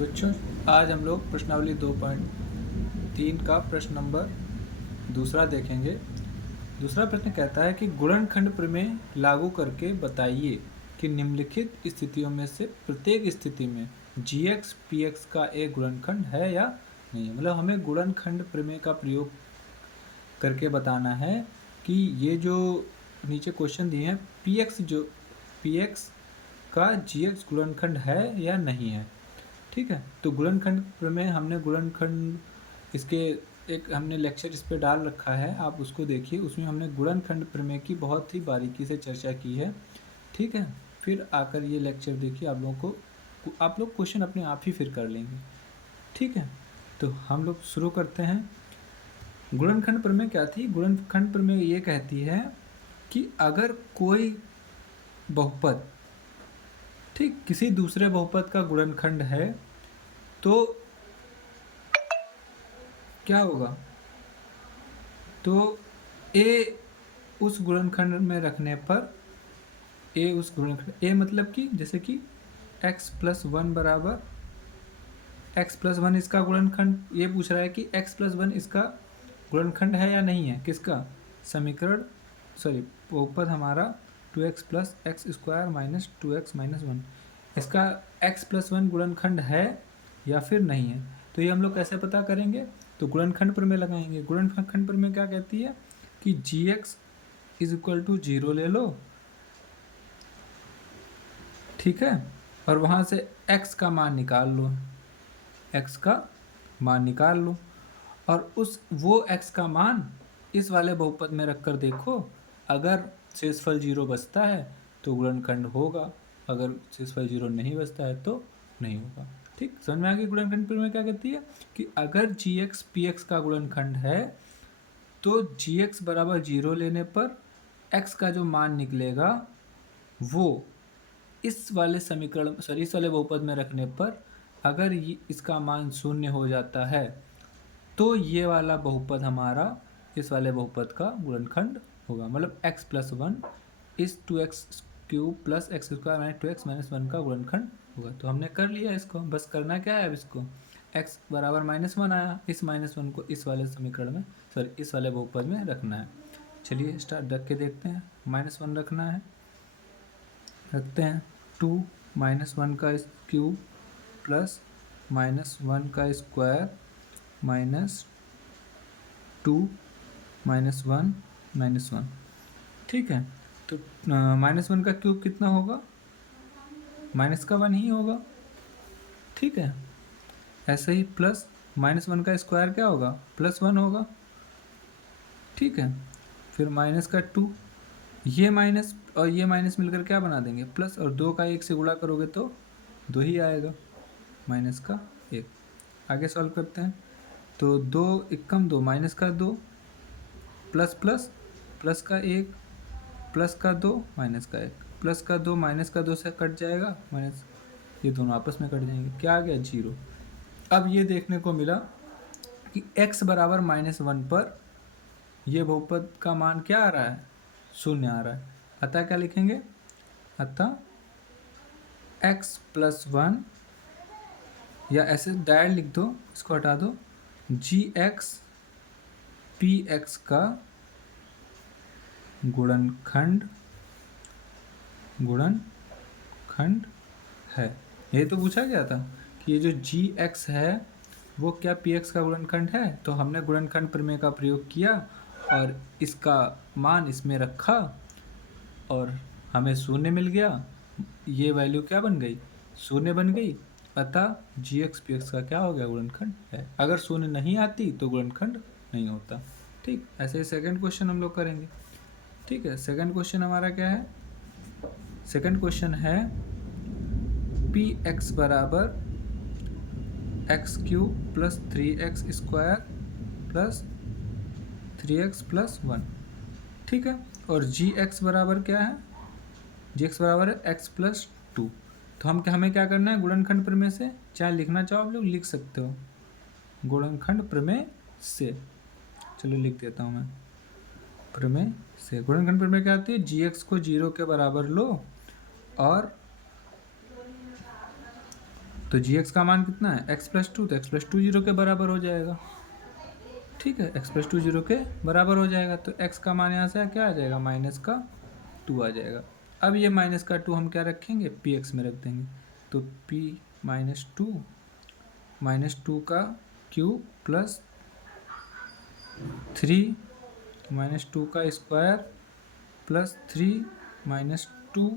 तो बच्चों आज हम लोग प्रश्नावली 2.3 का प्रश्न नंबर दूसरा देखेंगे। दूसरा प्रश्न कहता है कि गुणनखंड प्रमेय लागू करके बताइए कि निम्नलिखित स्थितियों में से प्रत्येक स्थिति में gx px का एक गुणनखंड है या नहीं। मतलब हमें गुणनखंड प्रमेय का प्रयोग करके बताना है कि ये जो नीचे क्वेश्चन दिए हैं px का gx गुणनखंड है या नहीं है। ठीक है, तो गुणनखंड प्रमेय हमने गुणनखंड इसके एक हमने लेक्चर इस पे डाल रखा है, आप उसको देखिए। उसमें हमने गुणनखंड प्रमेय की बहुत ही बारीकी से चर्चा की है। ठीक है, फिर आकर ये लेक्चर देखिए, आप लोग क्वेश्चन अपने आप ही फिर कर लेंगे। ठीक है, तो हम लोग शुरू करते हैं। गुणनखंड प्रमेय क्या थी? गुणनखंड प्रमेय ये कहती है कि अगर कोई बहुपद ठीक किसी दूसरे बहुपद का गुणनखंड है तो क्या होगा? तो a उस गुणनखंड में रखने पर a उस गुणनखंड a मतलब कि जैसे कि x+1 बराबर x+1 इसका गुणनखंड, ये पूछ रहा है कि x+1 इसका गुणनखंड है या नहीं है। किसका? समीकरण बहुपद हमारा 2x + x² - 2x - 1 इसका x+1 गुणनखंड है या फिर नहीं है। तो ये हम लोग कैसे पता करेंगे? तो गुणनखंड प्रमेय लगाएंगे। गुणनखंड प्रमेय क्या कहती है कि gx = 0 ले लो, ठीक है, और वहां से x का मान निकाल लो, x का मान निकाल लो, और वो x का मान इस वाले बहुपद में रखकर देखो, अगर शेषफल 0 बचता है तो गुणनखंड होगा, अगर शेषफल 0 नहीं बचता है तो नहीं होगा। ठीक, समझ में आ गई? गुणनखंड प्रमेय क्या कहती है कि अगर gx px का गुणनखंड है तो gx बराबर 0 लेने पर x का जो मान निकलेगा वो इस वाले इस वाले बहुपद में रखने पर अगर इसका मान 0 हो जाता है तो ये वाला बहुपद हमारा इस वाले बहुपद का गुणनखंड होगा। मतलब x+1 इस 2x³ + x² - 2x - 1 का गुणनखंड होगा। तो हमने कर लिया इसको, बस करना क्या है अब इसको, x बराबर -1 आया, इस -1 को इस वाले समीकरण में इस वाले बहुपद में रखना है। चलिए स्टार्ट रख के देखते हैं। -1 रखना है, रखते हैं। 2 - 1 का क्यूब प्लस -1 का स्क्वायर माइनस 2 - 1 - 1। ठीक है, तो -1 का क्यूब कितना होगा? माइनस का 1 ही होगा। ठीक है, ऐसे ही प्लस -1 का स्क्वायर क्या होगा? +1 होगा। ठीक है, फिर माइनस का 2, ये माइनस और ये माइनस मिलकर क्या बना देंगे? प्लस, और 2 का 1 से गुणा करोगे तो 2 ही आएगा, -1। आगे सॉल्व करते हैं। तो 2 × 2 -2 प्लस प्लस प्लस का 1 प्लस का 2 माइनस का 1 प्लस का 2 माइनस का 2 से कट जाएगा, माइनस, ये दोनों आपस में कट जाएंगे। क्या आ गया? 0। अब ये देखने को मिला कि x बराबर -1 पर ये बहुपद का मान क्या आ रहा है? 0 आ रहा है। अतः क्या लिखेंगे? अतः x+1, या ऐसे डायरेक्ट लिख दो, इसको हटा दो, gx px का गुणनखंड है। ये तो पूछा गया था कि ये जो gx है वो क्या px का गुणनखंड है। तो हमने गुणनखंड प्रमेय का प्रयोग किया और इसका मान इसमें रखा और हमें 0 मिल गया। ये वैल्यू क्या बन गई? 0 बन गई। अतः gx px का क्या हो गया? गुणनखंड है। अगर 0 नहीं आती तो गुणनखंड नहीं होता। ठीक, ऐसे ही सेकंड क्वेश्चन हम लोग करेंगे। ठीक है, सेकंड क्वेश्चन हमारा क्या है? सेकंड क्वेश्चन है px बराबर x³ + 3x² + 3x + 1। ठीक है, और gx बराबर क्या है? gx बराबर है x+2। तो हमें क्या करना है? गुणनखंड प्रमेय से, चाहे लिखना चाहो आप लोग लिख सकते हो, गुणनखंड प्रमेय से। चलो लिख देता हूँ मैं, प्रमेय से। गुणनखंड प्रमेय क्या होती है? gx को 0 के बराबर लो और तो जी एक्स का मान कितना है x+2, तो x+2 0 के बराबर हो जाएगा। ठीक है, x+2 0 के बराबर हो जाएगा, तो x का मान यहाँ से क्या आ जाएगा -2 आ जाएगा। अब ये -2 हम क्या रखेंगे पी एक्स में रख देंगे, तो p -2 का क्यूब प्लस 3 -2 का स्क्वायर प्लस 3 -2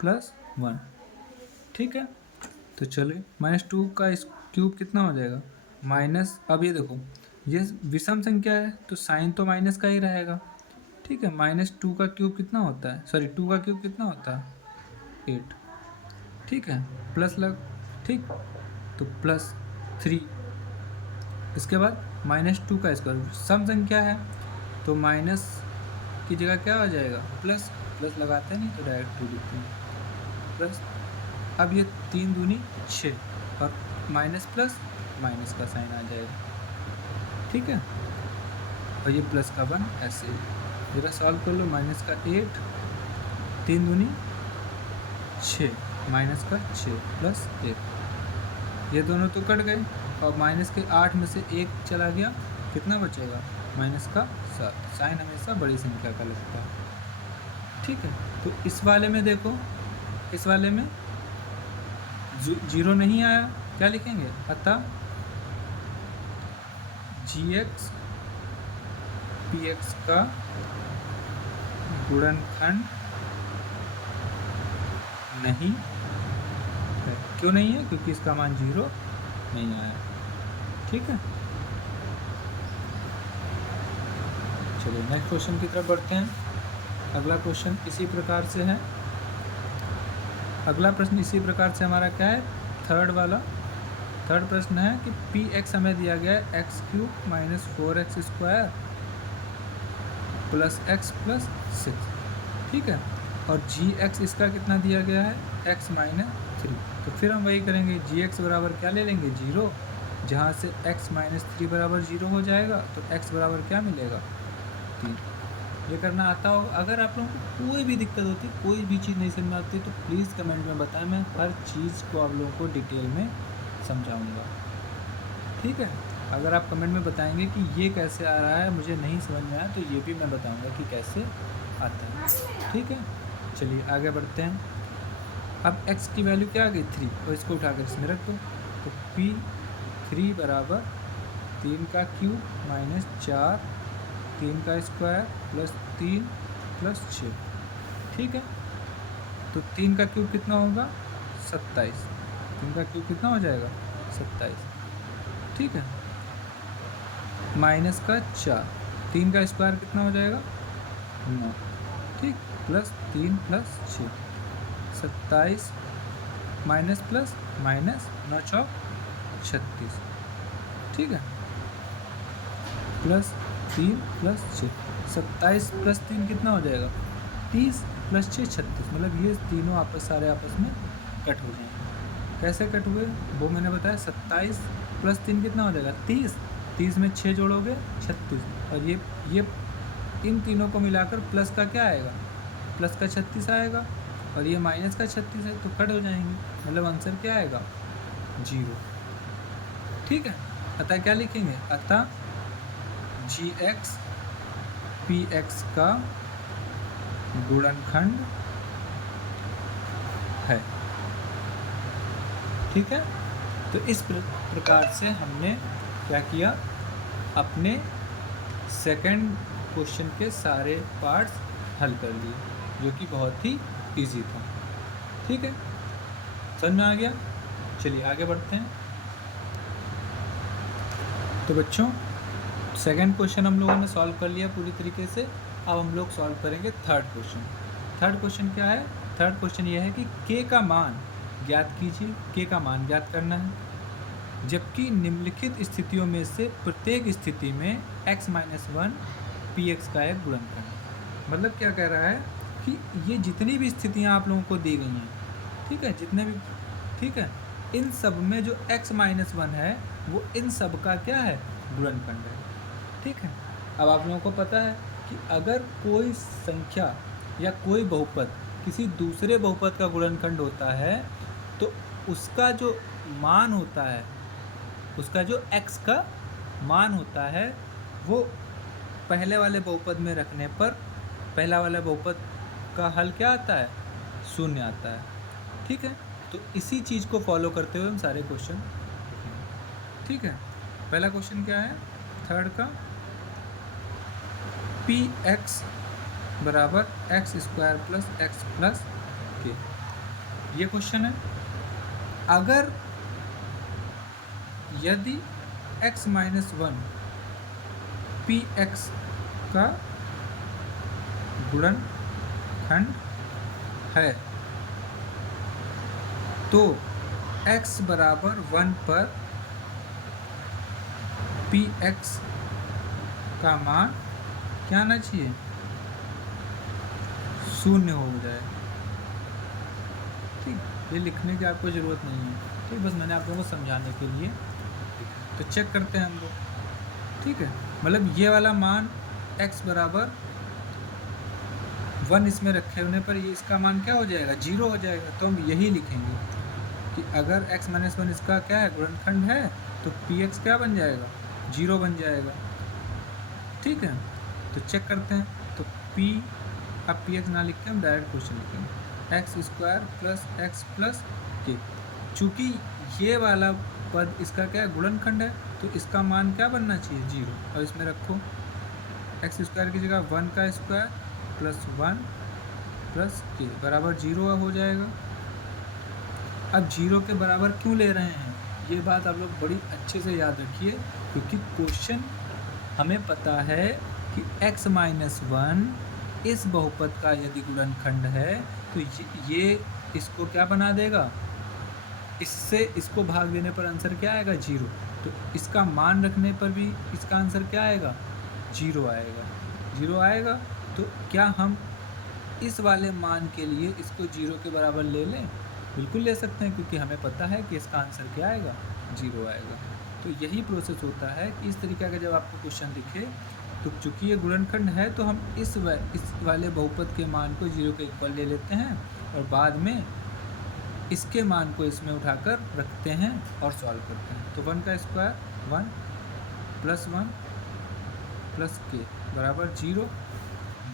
प्लस 1। ठीक है, तो चलिए -2 का क्यूब कितना हो जाएगा माइनस, अब ये देखो ये विषम संख्या है तो साइन तो माइनस का ही रहेगा। ठीक है, -2 का क्यूब कितना होता है, सॉरी 2 का क्यूब कितना होता है 8। ठीक है, प्लस लग, ठीक, तो प्लस 3, इसके बाद -2 का स्क्वायर, सम संख्या है तो माइनस की जगह क्या हो जाएगा प्लस, प्लस लगाते हैं नहीं तो डायरेक्ट 2 लिखते हैं प्लस। अब ये 3 दूनी 6 और माइनस प्लस माइनस का साइन आ जाएगा। ठीक है, और ये प्लस का 1 ऐसे जरा सॉल्व कर लो, माइनस का 8, 3 दूनी 6, माइनस का 6 प्लस 1, ये दोनों तो कट गए और माइनस के 8 में से 1 चला गया, कितना बचेगा माइनस का 7। साइन हमेशा बड़ी संख्या का लगता है। ठीक है, तो इस वाले में देखो, इस वाले में 0 नहीं आया, क्या लिखेंगे, अतः जी एक्स पी एक्स का गुणनखंड नहीं है। क्यों नहीं है, क्योंकि इसका मान 0 नहीं आया। ठीक है, चलिए नेक्स्ट क्वेश्चन की तरफ बढ़ते हैं। अगला क्वेश्चन इसी प्रकार से है, अगला प्रश्न इसी प्रकार से हमारा क्या है, थर्ड वाला। थर्ड प्रश्न है कि पी एक्स हमें दिया गया है x³ - 4x² plus x plus 6। ठीक है, और जी एक्स इसका कितना दिया गया है x - 3। तो फिर हम वही करेंगे, जी एक्स बराबर क्या ले लेंगे 0, जहाँ से x - 3 बराबर 0 हो जाएगा, तो x बराबर क्या मिलेगा 3। ये करना आता हो, अगर आप लोगों को कोई भी दिक्कत होती, कोई भी चीज़ नहीं समझ में आती तो प्लीज़ कमेंट में बताएं, मैं हर चीज़ को आप लोगों को डिटेल में समझाऊंगा। ठीक है, अगर आप कमेंट में बताएंगे कि ये कैसे आ रहा है, मुझे नहीं समझ में आया, तो ये भी मैं बताऊंगा कि कैसे आता है। ठीक है, चलिए आगे बढ़ते हैं। अब x की वैल्यू क्या आ गई 3, और इसको उठाकर इसमें रख दो, तो p3 बराबर 3 का क्यूब माइनस 4, 3 का स्क्वायर प्लस 3 प्लस 6। ठीक है, तो 3 का क्यूब कितना होगा 27, 3 का क्यूब कितना हो जाएगा 27। ठीक है, माइनस का 4, 3 का स्क्वायर कितना हो जाएगा 9। ठीक, plus 3 plus 6, 27 minus plus minus 9 चौक 36। ठीक है, प्लस 3 प्लस 6, 27 प्लस 3 कितना हो जाएगा 30 प्लस 6 36, मतलब ये तीनों सारे आपस में कट हो जाएंगे। कैसे कट हुए वो मैंने बताया, 27 प्लस 3 कितना हो जाएगा 30, 30 में 6 जोड़ोगे 36, और ये इन तीनों को मिलाकर प्लस का क्या आएगा, प्लस का 36 आएगा, और ये माइनस का 36 है, तो कट हो जाएंगे, मतलब आंसर क्या आएगा 0। ठीक है, अतः क्या लिखेंगे, अतः जी एक्स पी एक्स का गुणनखंड है। ठीक है, तो इस प्रकार से हमने क्या किया, अपने सेकंड क्वेश्चन के सारे पार्ट्स हल कर लिए, जो कि बहुत ही इजी था। ठीक है, समझ में आ गया। चलिए आगे बढ़ते हैं। तो बच्चों सेकंड क्वेश्चन हम लोगों ने सॉल्व कर लिया पूरी तरीके से। अब हम लोग सॉल्व करेंगे थर्ड क्वेश्चन। थर्ड क्वेश्चन क्या है, थर्ड क्वेश्चन यह है कि k का मान ज्ञात कीजिए, k का मान ज्ञात करना है, जबकि निम्नलिखित स्थितियों में से प्रत्येक स्थिति में x - 1 px का एक गुणनखंड। मतलब क्या कह रहा है कि ये जितनी भी स्थितियां आप लोगों को दी गई हैं, ठीक है, जितने भी, ठीक है, इन सब में जो x - 1 है वो इन सब का क्या है गुणनखंड है। ठीक है, अब आप लोगों को पता है कि अगर कोई संख्या या कोई बहुपद किसी दूसरे बहुपद का गुणनखंड होता है तो उसका जो मान होता है, उसका जो x का मान होता है वो पहले वाले बहुपद में रखने पर पहला वाला बहुपद का हल क्या आता है, शून्य आता है। ठीक है, तो इसी चीज़ को फॉलो करते हुए हम सारे क्वेश्चन लिखेंगे। ठीक है, पहला क्वेश्चन क्या है, थर्ड का, पी एक्स बराबर x square plus x plus के, ये क्वेश्चन है। अगर यदि x minus one P x का गुणनखंड है तो x बराबर 1 पर पी एक्स का मान क्या आना चाहिए, शून्य हो जाए। ठीक, ये लिखने की आपको ज़रूरत नहीं है, ठीक, बस मैंने आप लोगों को समझाने के लिए। तो चेक करते हैं हम लोग। ठीक है, मतलब ये वाला मान x बराबर 1 इसमें रखे होने पर ये इसका मान क्या हो जाएगा, 0 हो जाएगा। तो हम यही लिखेंगे कि अगर x माइनस 1 इसका क्या है, गुणनखंड है, तो पी एक्स क्या बन जाएगा, 0 बन जाएगा। ठीक है, तो चेक करते हैं। तो p, अब पी एक्स ना लिख के हम डायरेक्ट क्वेश्चन लिखेंगे, x square plus x plus के। चूँकि ये वाला पद इसका क्या है, गुणनखंड है, तो इसका मान क्या बनना चाहिए, 0। और इसमें रखो एक्स स्क्वायर की जगह 1 का स्क्वायर प्लस 1 प्लस के बराबर 0 हो जाएगा। अब 0 के बराबर क्यों ले रहे हैं, ये बात आप लोग बड़ी अच्छे से याद रखिए, क्योंकि क्वेश्चन हमें पता है कि x माइनस 1 इस बहुपद का यदि गुणनखंड है तो ये इसको क्या बना देगा, इससे इसको भाग देने पर आंसर क्या आएगा, 0। तो इसका मान रखने पर भी इसका आंसर क्या आएगा, 0 आएगा। 0 आएगा, तो क्या हम इस वाले मान के लिए इसको 0 के बराबर ले लें, बिल्कुल ले सकते हैं, क्योंकि हमें पता है कि इसका आंसर क्या आएगा, 0 आएगा। तो यही प्रोसेस होता है कि इस तरीके का जब आपको क्वेश्चन दिखे तो चूँकि ये गुणनखंड है तो हम इस वाले बहुपद के मान को 0 के इक्वल ले लेते हैं और बाद में इसके मान को इसमें उठाकर रखते हैं और सॉल्व करते हैं। तो 1 का स्क्वायर 1 प्लस 1 प्लस के बराबर 0।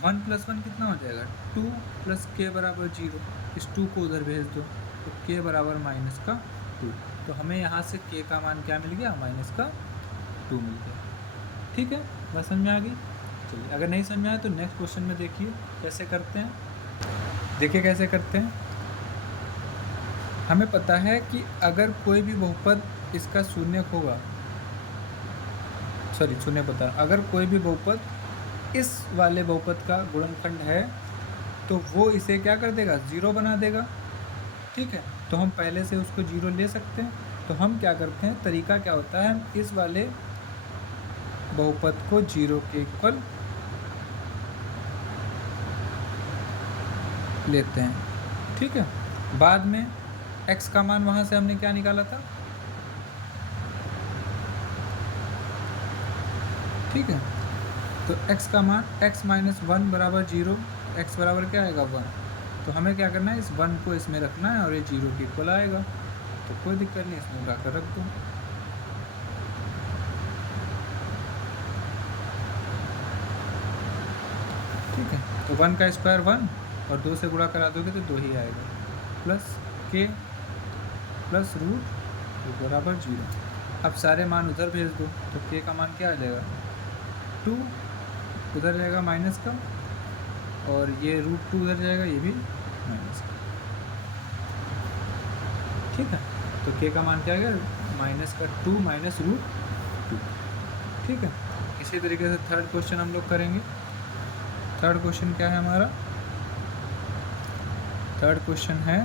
1 प्लस 1 कितना हो जाएगा, 2 प्लस के बराबर 0। इस 2 को उधर भेज दो तो के बराबर माइनस का 2। तो हमें यहाँ से के का मान क्या मिल गया, माइनस का 2 मिल गया। ठीक है, बात समझ में आ गई। चलिए, अगर नहीं समझ में आया तो नेक्स्ट क्वेश्चन में देखिए कैसे करते हैं। देखिए कैसे करते हैं। हमें पता है कि अगर कोई भी बहुपद इसका शून्य होगा, सॉरी शून्य पता, अगर कोई भी बहुपद इस वाले बहुपद का गुणनखंड है तो वो इसे क्या कर देगा, 0 बना देगा। ठीक है, तो हम पहले से उसको 0 ले सकते हैं। तो हम क्या करते हैं, तरीका क्या होता है, हम इस वाले बहुपद को 0 के इक्वल लेते हैं। ठीक है, बाद में x का मान वहाँ से हमने क्या निकाला था, ठीक है, तो x का मान x माइनस 1 बराबर 0, x बराबर क्या आएगा, 1। तो हमें क्या करना है, इस 1 को इसमें रखना है और ये 0 के इक्वल आएगा। तो कोई दिक्कत नहीं, इसमें उठा कर रख दो। ठीक है, तो 1 का स्क्वायर 1 और 2 से गुणा करा दोगे तो 2 ही आएगा, प्लस के प्लस रूट बराबर 0। अब सारे मान उधर भेज दो तो के का मान क्या आ जाएगा, 2 उधर जाएगा माइनस का, और ये रूट 2 उधर जाएगा, ये भी माइनस का। ठीक है, तो के का मान क्या आ गया, माइनस का 2 माइनस रूट 2। ठीक है, इसी तरीके से थर्ड क्वेश्चन हम लोग करेंगे। थर्ड क्वेश्चन क्या है हमारा, थर्ड क्वेश्चन है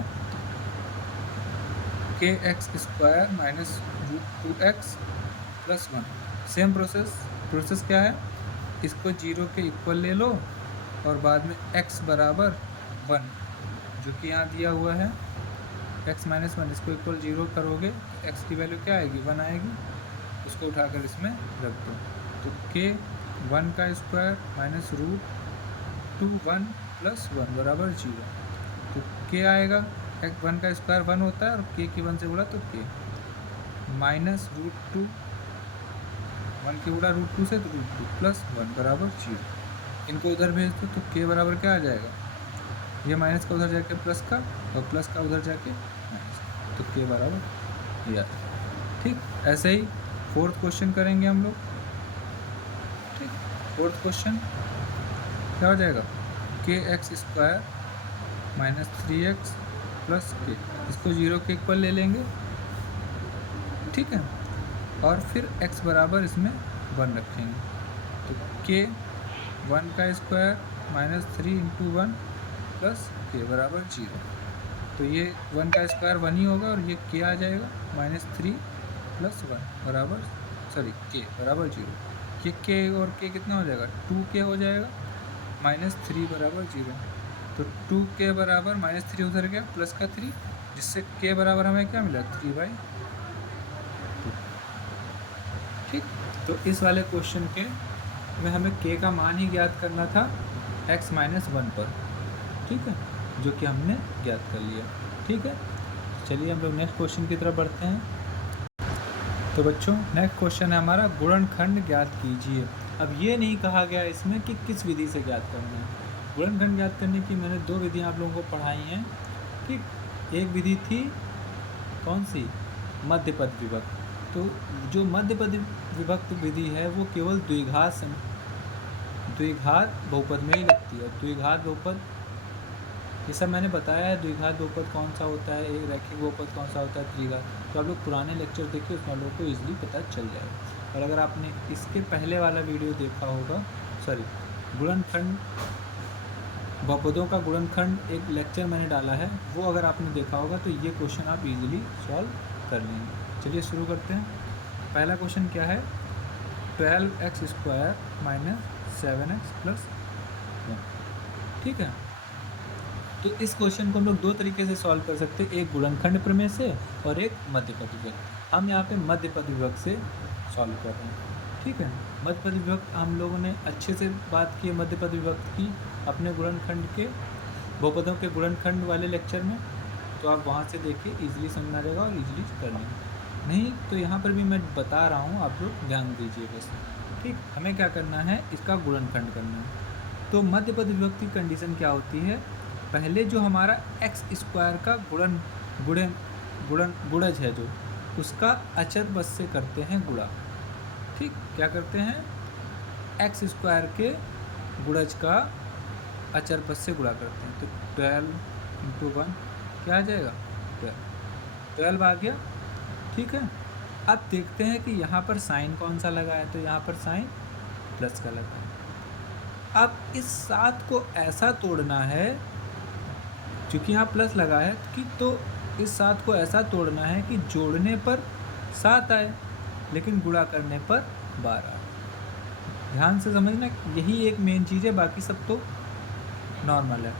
के X square minus root 2x plus 1। Same process क्या है, इसको 0 के इक्वल ले लो और बाद में x बराबर 1 जो कि यहाँ दिया हुआ है, x माइनस 1, इसको इक्वल 0 करोगे तो x की वैल्यू क्या आएगी, 1 आएगी। उसको उठाकर इसमें रख दो तो k 1 का स्क्वायर माइनस रूट 2 1 प्लस 1 बराबर 0। तो k आएगा, 1 का स्क्वायर 1 होता है और k की 1 से गुणा तो k। माइनस रूट टू, 1 के उड़ा रूट टू से तो रूट टू प्लस 1 बराबर 0। इनको उधर भेज दो तो k बराबर क्या आ जाएगा, ये माइनस का उधर जाके प्लस का और प्लस का उधर जाके माइनस का, तो k बराबर ये आ जाएगा। ठीक, ऐसे ही फोर्थ क्वेश्चन करेंगे हम लोग। ठीक, फोर्थ क्वेश्चन क्या हो जाएगा, के X square minus 3x plus के, इसको 0 के इक्वल ले लेंगे। ठीक है, और फिर x बराबर इसमें 1 रखेंगे, तो k 1 का स्क्वायर माइनस 3 इंटू 1 प्लस के बराबर 0। तो ये 1 का स्क्वायर 1 ही होगा और ये k आ जाएगा माइनस 3 प्लस 1 बराबर, सॉरी k बराबर 0। ये k और k कितना हो जाएगा, 2k हो जाएगा, माइनस 3 बराबर 0। तो 2k बराबर माइनस 3 उधर गया प्लस का 3, जिससे k बराबर हमें क्या मिला, 3/2। ठीक, तो इस वाले क्वेश्चन के में हमें k का मान ही ज्ञात करना था x माइनस 1 पर। ठीक है, जो कि हमने ज्ञात कर लिया। ठीक है, चलिए हम लोग नेक्स्ट क्वेश्चन की तरफ बढ़ते हैं। तो बच्चों नेक्स्ट क्वेश्चन है हमारा, गुणनखंड ज्ञात कीजिए। अब ये नहीं कहा गया इसमें कि किस विधि से ज्ञात करना है। गुणनखंड ज्ञात करने की मैंने 2 विधियाँ आप लोगों को पढ़ाई हैं। ठीक, एक विधि थी कौन सी, मध्यपद विभक्त। तो जो मध्यपद विभक्त विधि है वो केवल द्विघात बहुपद में ही लगती है। द्विघात बहुपद ये सब मैंने बताया है, द्विघात बहुपद कौन सा होता है, एक रैखिक बहुपद कौन सा होता है, त्रिघात। तो आप लोग पुराने लेक्चर देखिए, उसमें आप लोगों को ईजिली पता चल जाएगा। और अगर आपने इसके पहले वाला वीडियो देखा होगा, सॉरी गुणनखंड बहुपदों का गुणनखंड एक लेक्चर मैंने डाला है, वो अगर आपने देखा होगा तो ये क्वेश्चन आप इजीली सॉल्व कर लेंगे। चलिए शुरू करते हैं। पहला क्वेश्चन क्या है, 12x square minus 7x plus 1। ठीक है, तो इस क्वेश्चन को हम लोग 2 तरीके से सॉल्व कर सकते हैं, एक गुणनखंड प्रमेय से और एक मध्यपद विभक्त। हम यहाँ पे मध्यपद विभक्त से सॉल्व कर रहे हैं। ठीक है, मध्यपद विभक्त हम लोगों ने अच्छे से बात की है मध्यपद विभक्त की अपने गुणनखंड के बहुपदों के गुणनखंड वाले लेक्चर में, तो आप वहाँ से देखिए, इजीली समझ आ जाएगा और इजीली कर लेंगे। नहीं तो यहाँ पर भी मैं बता रहा हूँ, आप लोग ध्यान दीजिए बस। ठीक, हमें क्या करना है, इसका गुणनखंड करना है। तो मध्यपद विभक्त की कंडीशन क्या होती है, पहले जो हमारा एक्स स्क्वायर का गुणज है, जो उसका अचर पद से करते हैं गुणा। ठीक, क्या करते हैं, एक्स स्क्वायर के गुणज का अचर पद से गुणा करते हैं। तो 12 इंटू 1 क्या आ जाएगा, 12 आ गया। ठीक है, अब देखते हैं कि यहाँ पर साइन कौन सा लगा है, तो यहाँ पर साइन प्लस का लगा है। अब इस 7 को ऐसा तोड़ना है, क्योंकि यहाँ प्लस लगा है कि, तो इस 7 को ऐसा तोड़ना है कि जोड़ने पर 7 आए लेकिन गुणा करने पर 12। ध्यान से समझना, यही एक मेन चीज़ है, बाकी सब तो नॉर्मल है।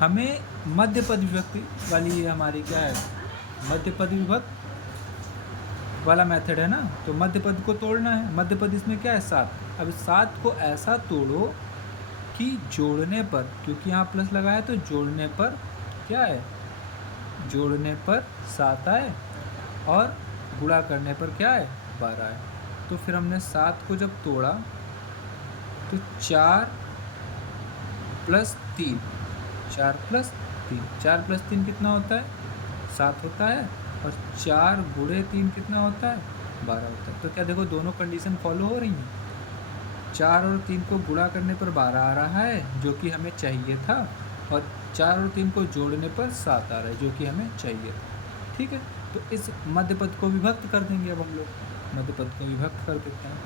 हमें मध्यपद विभक्ति वाली ये हमारी क्या है, मध्यपद विभक्त वाला मेथड है ना, तो मध्यपद को तोड़ना है। मध्यपद इसमें क्या है, 7। अब 7 को ऐसा तोड़ो कि जोड़ने पर, क्योंकि यहाँ प्लस लगा है तो जोड़ने पर क्या है, जोड़ने पर 7 आए और गुणा करने पर क्या है, 12 आए। तो फिर हमने 7 को जब तोड़ा तो 4 प्लस 3, 4 प्लस 3, 4 प्लस 3 कितना होता है, 7 होता है, और 4 गुणे 3 कितना होता है, 12 होता है। तो क्या देखो दोनों कंडीशन फॉलो हो रही हैं। 4 और 3 को गुणा करने पर 12 आ रहा है जो कि हमें चाहिए था, और 4 और 3 को जोड़ने पर 7 आ रहा है जो कि हमें चाहिए था। ठीक है, तो इस मध्यपद को विभक्त कर देंगे। अब हम लोग मध्यपद को विभक्त कर देते हैं,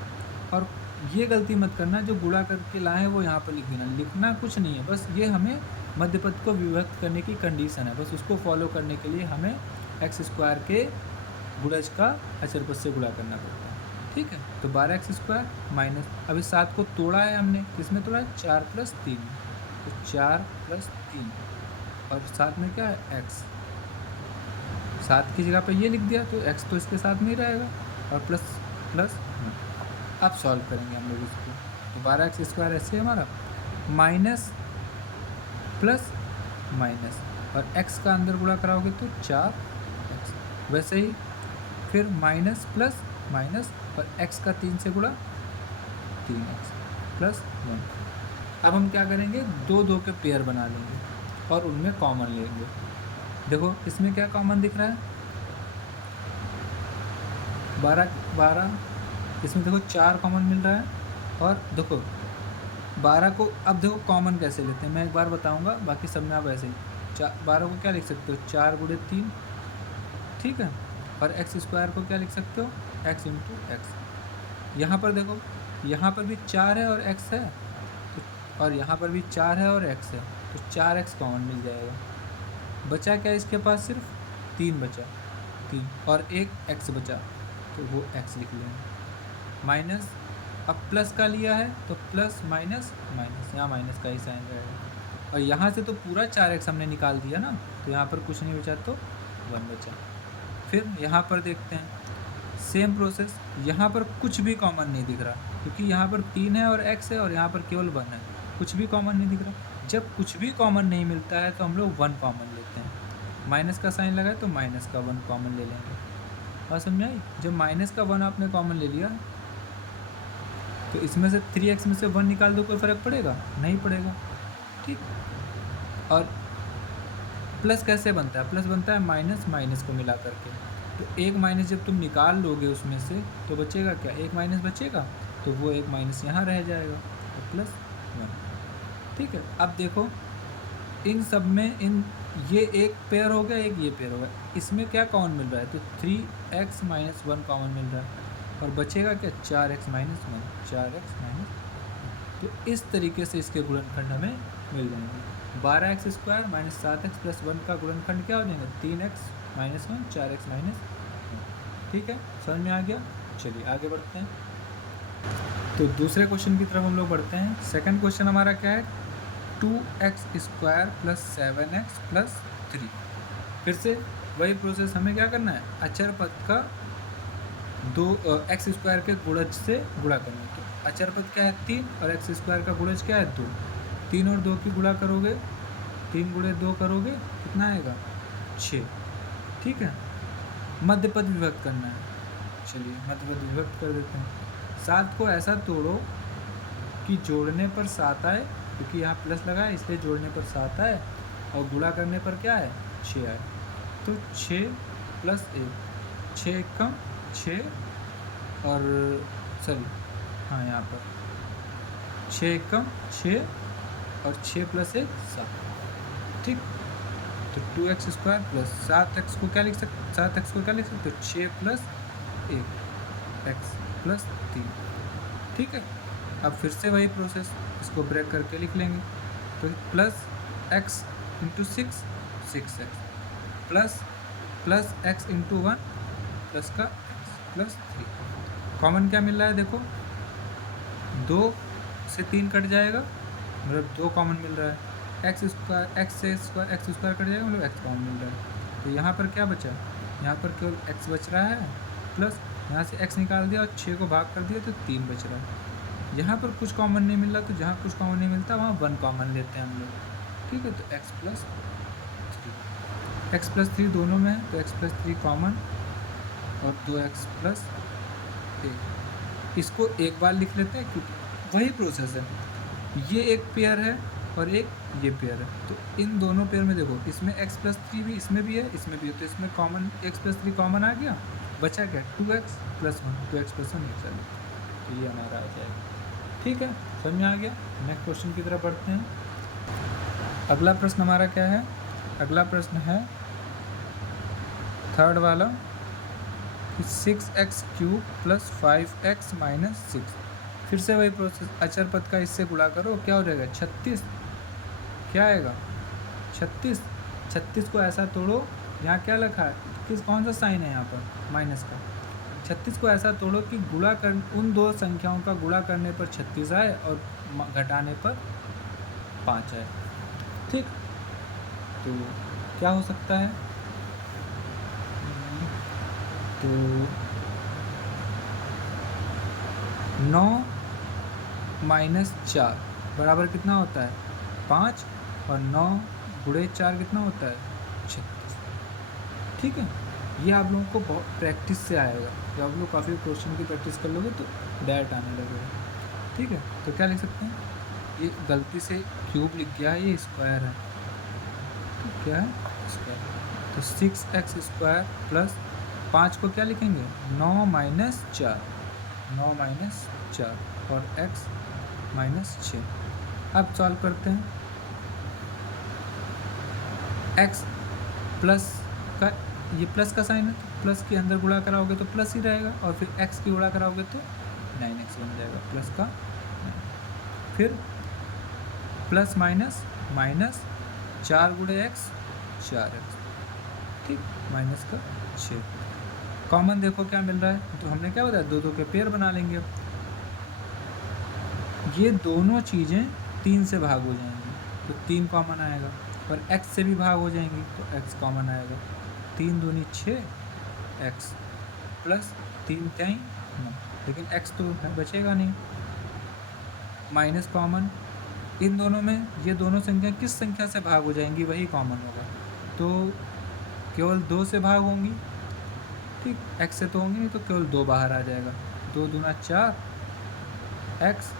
और ये गलती मत करना, जो गुणा करके लाए वो यहाँ पर लिख देना। लिखना कुछ नहीं है, बस ये हमें मध्यपद को विभक्त करने की कंडीशन है, बस उसको फॉलो करने के लिए हमें एक्स स्क्वायर के गुणज का अचर पद से गुणा करना पड़ता है। ठीक है, तो 12x स्क्वायर माइनस, अभी 7 को तोड़ा है हमने, किसमें तोड़ा है, 4 प्लस 3, तो 4 प्लस 3, और साथ में क्या है, x। 7 की जगह पे ये लिख दिया तो x तो इसके साथ में ही रहेगा, और प्लस प्लस। अब सॉल्व करेंगे हम लोग इसको, तो 12x स्क्वायर ऐसे हमारा माइनस प्लस माइनस, और x का अंदर गुणा कराओगे तो 4x। वैसे ही फिर माइनस प्लस माइनस और x का 3 से गुणा 3x प्लस 1। अब हम क्या करेंगे, दो दो के पेयर बना लेंगे और उनमें कॉमन लेंगे। देखो इसमें क्या कॉमन दिख रहा है, 12, इसमें देखो 4 कॉमन मिल रहा है। और देखो 12 को अब देखो कॉमन कैसे लेते हैं मैं एक बार बताऊंगा, बाकी सब में आप ऐसे ही 12 को क्या लिख सकते हो, 4 गुणे 3, ठीक है। और एक्स स्क्वायर को क्या लिख सकते हो, x इंटू एक्स। यहाँ पर देखो, यहाँ पर भी 4 है और x है, और यहाँ पर भी 4 है और x है, तो 4x कॉमन मिल जाएगा। बचा क्या इसके पास, सिर्फ 3 बचा, 3 और एक x बचा, तो वो x लिख लेंगे। माइनस, अब प्लस का लिया है तो प्लस माइनस माइनस, यहाँ माइनस का ही साइन रहेगा। और यहाँ से तो पूरा 4x हमने निकाल दिया ना, तो यहाँ पर कुछ नहीं बचा तो 1 बचा। फिर यहाँ पर देखते हैं सेम प्रोसेस, यहाँ पर कुछ भी कॉमन नहीं दिख रहा, क्योंकि यहाँ पर 3 है और x है, और यहाँ पर केवल 1 है, कुछ भी कॉमन नहीं दिख रहा। जब कुछ भी कॉमन नहीं मिलता है तो हम लोग 1 कॉमन लेते हैं। माइनस का साइन लगाए तो माइनस का 1 कॉमन ले लेंगे। और समझ आई, जब माइनस का 1 आपने कॉमन ले लिया तो इसमें से 3x में से 1 निकाल दो, कोई फ़र्क पड़ेगा, नहीं पड़ेगा, ठीक। और प्लस कैसे बनता है, प्लस बनता है माइनस माइनस को मिला करके। तो एक माइनस जब तुम निकाल लोगे उसमें से तो बचेगा क्या, एक माइनस बचेगा, तो वो एक माइनस यहाँ रह जाएगा, तो प्लस 1, ठीक है। अब देखो इन सब में ये एक पेयर हो गया, एक ये पेयर हो गया, इसमें क्या कॉमन मिल रहा है, तो 3x माइनस 1 कॉमन मिल रहा है, और बचेगा क्या, 4x माइनस 1, 4x माइनस 1। तो इस तरीके से इसके गुणनखंड हमें मिल जाएंगे। 12x square minus 7x plus 1 का गुणनखंड क्या हो जाएगा, 3x माइनस 1, 4x माइनस 1, ठीक है। समझ में आ गया, चलिए आगे बढ़ते हैं। तो दूसरे क्वेश्चन की तरफ हम लोग बढ़ते हैं। सेकंड क्वेश्चन हमारा क्या है, 2x square plus 7x plus 3। फिर से वही प्रोसेस, हमें क्या करना है, अचर पद का एक्स स्क्वायर के गुणज से गुणा करना है। तो अचर पद क्या है 3 और एक्स स्क्वायर का गुणज क्या है 2। 3 और 2 की गुणा करोगे, 3 गुणे 2 करोगे, कितना आएगा 6, ठीक है। मध्य पद विभक्त करना है, चलिए मध्य पद विभक्त कर देते हैं। 7 को ऐसा तोड़ो कि जोड़ने पर 7 आए, क्योंकि यहाँ प्लस लगा है इसलिए जोड़ने पर 7 आए, और गुणा करने पर क्या है 6 आए। तो 6 प्लस 1, 6 कम 6, और सॉरी हाँ यहाँ पर 6 कम 6 और 6 प्लस 1 7, ठीक। तो 2x स्क्वायर प्लस 7x को क्या लिख सकते, 7x को क्या लिख सकते हो, 6 प्लस 1 x प्लस 3, ठीक है। अब फिर से वही प्रोसेस, इसको ब्रेक करके लिख लेंगे। तो plus x into 6 6x plus x into 1 plus का x प्लस 3। कॉमन क्या मिल रहा है, देखो 2 से 3 कट जाएगा, मतलब 2 कॉमन मिल रहा है। x स्क्वायर कट जाएगा, मतलब x कॉमन मिल रहा है। तो यहाँ पर क्या बचा, यहाँ पर केवल x बच रहा है, प्लस यहाँ से x निकाल दिया और 6 को भाग कर दिया तो 3 बच रहा है। यहाँ पर कुछ कॉमन नहीं मिल रहा, तो जहाँ कुछ कॉमन नहीं मिलता वहाँ 1 कॉमन लेते हैं हम लोग, ठीक है। तो x प्लस 3 दोनों में है, तो x प्लस 3 कॉमन, और 2x प्लस 1। इसको एक बार लिख लेते हैं, क्योंकि वही प्रोसेस है, ये एक पेयर है और एक ये पेयर है। तो इन दोनों पेयर में देखो, इसमें x प्लस 3 भी इसमें भी है, इसमें भी है, तो इसमें कॉमन x प्लस 3 कॉमन आ गया, बचा क्या 2x प्लस 1, 2x प्लस 1 चलो, तो ये हमारा आ जाएगा, ठीक है। समझ में आ गया। नेक्स्ट क्वेश्चन की तरफ बढ़ते हैं। अगला प्रश्न हमारा क्या है, अगला प्रश्न है थर्ड वाला, 6x cube plus 5x minus 6। फिर से वही प्रोसेस, अचर पद का इससे गुणा करो, क्या हो जाएगा 36, क्या आएगा 36। 36 को ऐसा तोड़ो, यहाँ क्या लिखा है, कौन सा साइन है यहाँ पर, माइनस का। 36 को ऐसा तोड़ो कि गुणा कर, उन दो संख्याओं का गुणा करने पर 36 आए और घटाने पर 5 आए, ठीक। तो क्या हो सकता है, तो 9 माइनस 4 बराबर कितना होता है 5, और 9 गुणे 4 कितना होता है 36, ठीक है। ये आप लोगों को बहुत प्रैक्टिस से आएगा। जब आप लोग काफ़ी क्वेश्चन की प्रैक्टिस कर लोगे तो डायरेक्ट आने लगेगा। ठीक है, तो क्या लिख सकते हैं, ये गलती से क्यूब लिख गया है, ये स्क्वायर है, तो क्या है स्क्वायर। तो 6x² प्लस 5 को क्या लिखेंगे, 9 माइनस 4, 9 माइनस 4 और x माइनस 6। अब सॉल्व करते हैं। x प्लस का, ये प्लस का साइन है, तो प्लस के अंदर गुणा कराओगे तो प्लस ही रहेगा, और फिर x की गुणा कराओगे तो 9x बन जाएगा, प्लस का 9। फिर प्लस माइनस माइनस 4 गुणे x 4x, ठीक, माइनस का 6। कॉमन देखो क्या मिल रहा है, तो हमने क्या बताया, दो दो के पेयर बना लेंगे। ये दोनों चीज़ें 3 से भाग हो जाएंगी तो 3 कॉमन आएगा, और x से भी भाग हो जाएंगी तो x कॉमन आएगा। 3 दूनी 6 x प्लस 3 3 9, लेकिन x तो बचेगा नहीं। माइनस कॉमन, इन दोनों में ये दोनों संख्या किस संख्या से भाग हो जाएंगी, वही कॉमन होगा, तो केवल 2 से भाग होंगी, ठीक, x से तो होंगी नहीं, तो केवल 2 बाहर आ जाएगा। 2 दूना 4 x,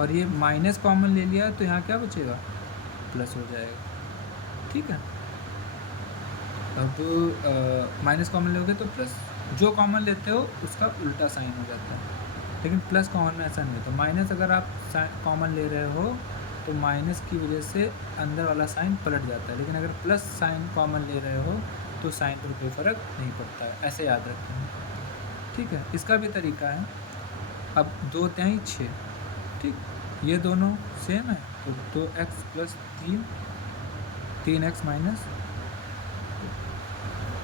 और ये माइनस कॉमन ले लिया तो यहाँ क्या बचेगा, प्लस हो जाएगा। ठीक है, अब माइनस कॉमन लोगे तो प्लस, जो कॉमन लेते हो उसका उल्टा साइन हो जाता है, लेकिन प्लस कॉमन में ऐसा नहीं है। तो माइनस अगर आप कॉमन ले रहे हो तो माइनस की वजह से अंदर वाला साइन पलट जाता है, लेकिन अगर प्लस साइन कॉमन ले रहे हो तो साइन पर कोई फ़र्क नहीं पड़ता है, ऐसे याद रखें। ठीक है, इसका भी तरीका है। अब 2 3 6, ठीक, ये दोनों सेम है, तो 2x प्लस 3x माइनस,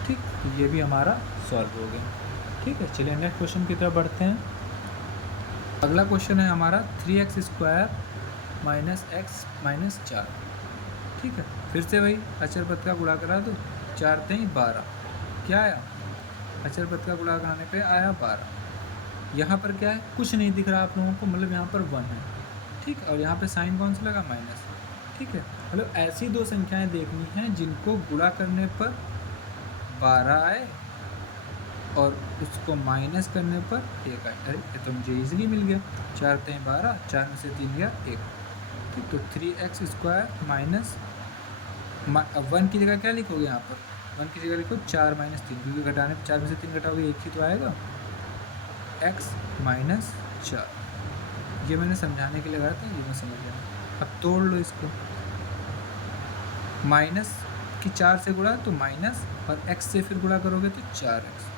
ठीक, तो ये भी हमारा सॉल्व हो गया। ठीक है, चलिए नेक्स्ट क्वेश्चन की तरफ बढ़ते हैं। अगला क्वेश्चन है हमारा 3x² माइनस x माइनस 4। ठीक है, फिर से वही अचर पद का गुणा करा दो, 4 3 12, क्या आया, अचर पद का गुणा कराने पे आया 12। यहाँ पर क्या है, कुछ नहीं दिख रहा आप लोगों को, मतलब यहाँ पर 1 है, ठीक, और यहाँ पे साइन कौन सा लगा, माइनस। ठीक है, मतलब ऐसी दो संख्याएं देखनी हैं जिनको गुणा करने पर 12 आए और उसको माइनस करने पर 1 आए। अरे ये तो मुझे ईजिली मिल गया, 4 3 12, 4 में से 3 गया 1, ठीक, तो 3x² माइनस 1 की जगह क्या लिखोगे, यहाँ पर 1 की जगह लिखो 4 माइनस 3, क्योंकि घटाने पर 4 में से 3 घटाओगे 1 ही तो आएगा, x माइनस 4। ये मैंने समझाने के लिए लगाया था, ये मैं समझ गया। अब तोड़ लो इसको, माइनस की 4 से गुणा तो माइनस, और x से फिर गुणा करोगे तो 4x,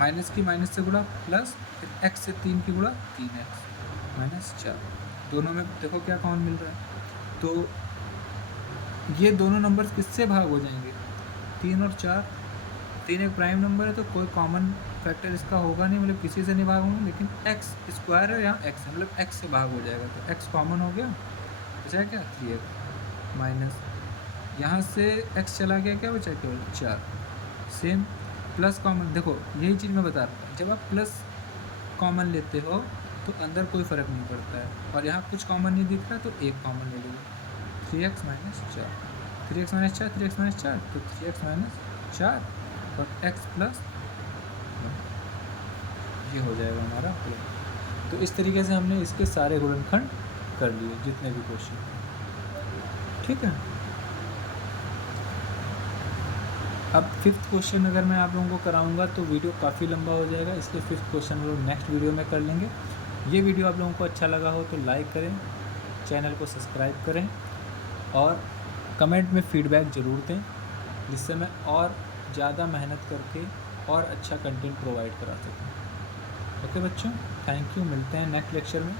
माइनस की माइनस से गुणा प्लस, फिर x से 3 की गुणा 3x माइनस 4। दोनों में देखो क्या कॉमन मिल रहा है, तो ये दोनों नंबर्स किससे भाग हो जाएंगे, 3 और 4। 3 एक प्राइम नंबर है तो कोई कॉमन फैक्टर इसका होगा नहीं, मतलब किसी से नहीं भाग होंगे, लेकिन x² है, यहाँ x है, मतलब x से भाग हो जाएगा, तो x कॉमन हो गया, बचा क्या 3x माइनस, यहाँ से x चला गया, क्या बचा केवल 4। सेम प्लस कॉमन, देखो यही चीज़ मैं बता रहा हूँ, जब आप प्लस कॉमन लेते हो तो अंदर कोई फ़र्क नहीं पड़ता है, और यहाँ कुछ कॉमन नहीं दिख रहा तो एक कॉमन ले लीजिए, 3x minus 4, 3x minus 4, 3x minus 4, तो 3x माइनस 4 और x प्लस 1, ये हो जाएगा हमारा प्लस। तो इस तरीके से हमने इसके सारे गुणनखंड कर लिए, जितने भी क्वेश्चन। ठीक है, अब 5th क्वेश्चन अगर मैं आप लोगों को कराऊंगा तो वीडियो काफ़ी लंबा हो जाएगा, इसलिए 5th क्वेश्चन हम लोग नेक्स्ट वीडियो में कर लेंगे। ये वीडियो आप लोगों को अच्छा लगा हो तो लाइक करें, चैनल को सब्सक्राइब करें, और कमेंट में फीडबैक ज़रूर दें, जिससे मैं और ज़्यादा मेहनत करके और अच्छा कंटेंट प्रोवाइड करा सकूँ। ओके बच्चों, थैंक यू, मिलते हैं नेक्स्ट लेक्चर में।